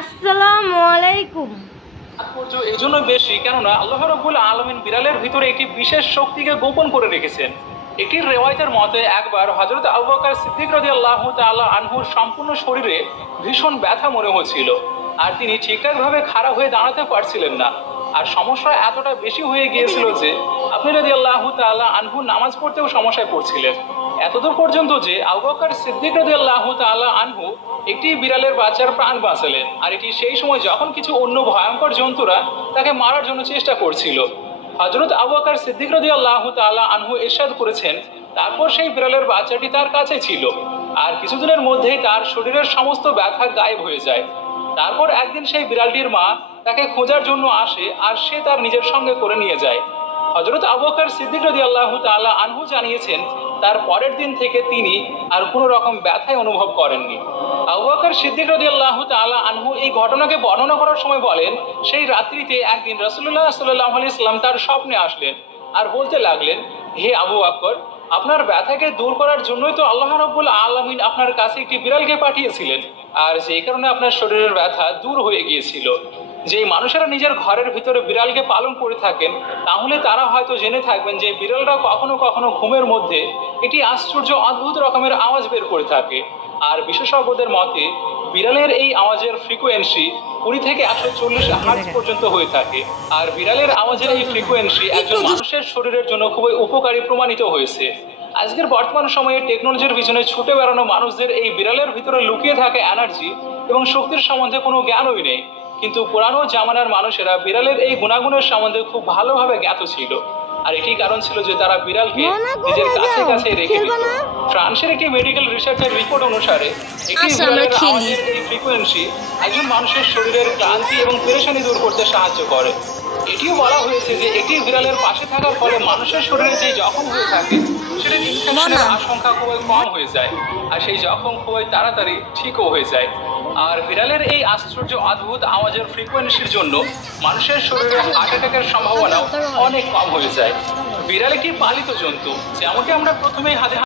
আসসালামু আলাইকুম। তাৎপর্য এই জন্য বেশি, কেননা আল্লাহ রাব্বুল আলামিন বিড়ালের ভিতরে একটি বিশেষ শক্তিকে গোপন করে রেখেছেন। একটি রেওয়ায়তের মতে একবার হযরত আবু বকর সিদ্দিক রাদিয়াল্লাহু তাআলা আনহুর সম্পূর্ণ শরীরে ভীষণ ব্যথা মনে হচ্ছিল, আর তিনি ঠিকঠাকভাবে খাড়া হয়ে দাঁড়াতে পারছিলেন না। আর সমস্যা এতটা বেশি হয়ে গিয়েছিল যে আপনি রাদিয়াল্লাহু তাআলা আনহু নামাজ পড়তেও সমস্যায় পড়ছিলেন। এতদূর পর্যন্ত যে আবু বকর সিদ্দিক রাদিয়াল্লাহু তাআলা আনহু একটি বিড়ালের বাচ্চার প্রাণ বাঁচালেন, আর এটি সেই সময় যখন কিছু অন্য ভয়ঙ্কর জন্তুরা তাকে মারার জন্য চেষ্টা করছিল। হযরত আবু বকর সিদ্দিক রাদিয়াল্লাহু তাআলা আনহু ইরশাদ করেছেন, তারপর সেই বিড়ালের বাচ্চাটি তার কাছে ছিল, আর কিছুদিনের মধ্যেই তার শরীরের সমস্ত ব্যথা গায়েব হয়ে যায়। তারপর একদিন সেই বিড়ালটির মা তাকে খোঁজার জন্য আসে, আর সে তার নিজের সঙ্গে করে নিয়ে যায়। হযরত আবু বকর সিদ্দিক রাদিয়াল্লাহু তাআলা আনহু জানিয়েছেন, তার পরের দিন থেকে তিনি আর কোনো রকম ব্যথাই অনুভব করেননি। আবু বকর সিদ্দিক রাদিয়াল্লাহু তাআলা আনহু এই ঘটনাকে বর্ণনা করার সময় বলেন, সেই রাত্রিতে একদিন রাসূলুল্লাহ সাল্লাল্লাহু আলাইহি সাল্লাম তার স্বপ্নে আসলেন, আর বলতে লাগলেন, হে আবু বকর, আপনার ব্যথাকে দূর করার জন্যই তো আল্লাহ রাব্বুল আলামিন আপনার কাছে একটি বিড়ালকে পাঠিয়েছিলেন, আর সেই কারণে আপনার শরীরের ব্যথা দূর হয়ে গিয়েছিল। যেই মানুষেরা নিজের ঘরের ভিতরে বিড়ালকে পালন করে থাকেন, তাহলে তারা হয়তো জেনে থাকবেন যে বিড়ালরা কখনো কখনো ঘুমের মধ্যে একটি আশ্চর্য অদ্ভুত রকমের আওয়াজ বের করে থাকে। আর বিশেষজ্ঞদের মতে বিড়ালের এই আওয়াজের ফ্রিকোয়েন্সি 20 থেকে 140 হার্জ পর্যন্ত হয়ে থাকে। আর বিড়ালের আওয়াজের এই ফ্রিকোয়েন্সি একজন মানুষের শরীরের জন্য খুবই উপকারী প্রমাণিত হয়েছে। আজকের বর্তমান সময়ে টেকনোলজির পিছনে ছুটে বেড়ানো মানুষদের এই বিড়ালের ভিতরে লুকিয়ে থাকে এনার্জি এবং শক্তির সম্বন্ধে কোনো জ্ঞানই নেই। কিন্তু পুরানো জামানার মানুষেরা বিড়ালের এই গুণাগুণের সম্বন্ধে খুব ভালোভাবে জ্ঞাত ছিল, আর এটি কারণ ছিল যে তারা বিড়ালকে নিজের কাছে কাছে রেখে দিত। ফ্রান্সের একটি মেডিকেল রিসার্চের রিপোর্ট অনুসারে একটি বিড়ালের আওয়াজের এই ফ্রিকোয়েন্সি একজন মানুষের শরীরের ক্লান্তি এবং পেরেশানি দূর করতে সাহায্য করে। এটিও বলা হয়েছে যে একটি বিড়ালের পাশে থাকার ফলে মানুষের শরীরে যে জখম হয়ে থাকে সেটা ইনফেকশনের আশঙ্কা খুবই কম হয়ে যায়, আর সেই জখম খুবই তাড়াতাড়ি ঠিকও হয়ে যায়। আর বিড়ালের এই আশ্চর্য অদ্ভুত আওয়াজের ফ্রিকোয়েন্সির জন্য মানুষের শরীরে হার্ট অ্যাটাকের সম্ভাবনাও অনেক কম হয়ে যায়। বিড়াল একটি পালিত জন্তু, যেমনটি আমরা প্রথমেই হাতে